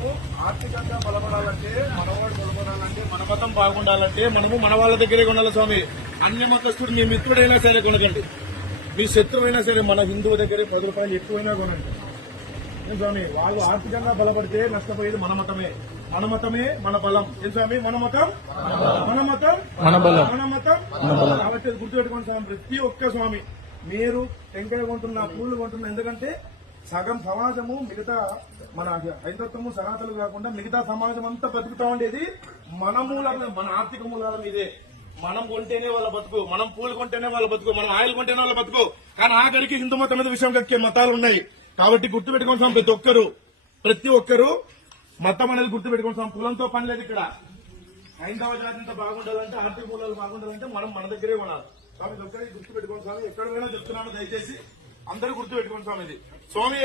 మనము ఆర్థికంగా బలపడాలంటే, మనవాడు బలపడాలంటే, మన మతం బాగుండాలంటే మనము మన వాళ్ళ దగ్గరే కొనాలి స్వామి. అన్య మతస్థుడు మీ మిత్రుడైనా సరే కొనకండి, మీ శత్రువైనా సరే మన హిందువు దగ్గరే 10 రూపాయలు ఎక్కువైనా కొనండి ఏం స్వామి. వాళ్ళు ఆర్థికంగా బలపడితే నష్టపోయేది మన మతమే. మన మతమే మన బలం. ఏం స్వామి? మన మతం మన మతం మన బలం. మన మతం కాబట్టి గుర్తుపెట్టుకోండి స్వామి. ప్రతి ఒక్క స్వామి మీరు టెంకాయ కొంటున్నా, పూలు కొంటున్నా, ఎందుకంటే సగం సమాజము మిగతా మన హైందత్వము సనాతనలు కాకుండా మిగతా సమాజం అంతా బతుకుతా ఉండేది మన మూలాల, మన ఆర్థిక మూలాల మీదే. మనం కొంటేనే వాళ్ళ బతుకు, మనం పూలు కొంటేనే వాళ్ళ బతుకు, మనం ఆయిల్ కొంటేనే వాళ్ళ బతుకు. కానీ ఆఖరికి హిందూ మతం మీద విషయం కక్కే మతాలు ఉన్నాయి. కాబట్టి గుర్తుపెట్టుకోవాల్సిన ప్రతి ఒక్కరు మతం అనేది గుర్తుపెట్టుకోవాల్సిన. కులంతో పని లేదు ఇక్కడ. హైందవ జాతి బాగుండాలంటే, ఆర్థిక మూలాలు బాగుండాలంటే మనం మన దగ్గరే కొనాలి స్వామి. దగ్గర గుర్తుపెట్టుకోండి స్వామి. ఎక్కడ పోయినా చెప్తున్నాను, దయచేసి అందరూ గుర్తుపెట్టుకోండి స్వామి. ఇది స్వామి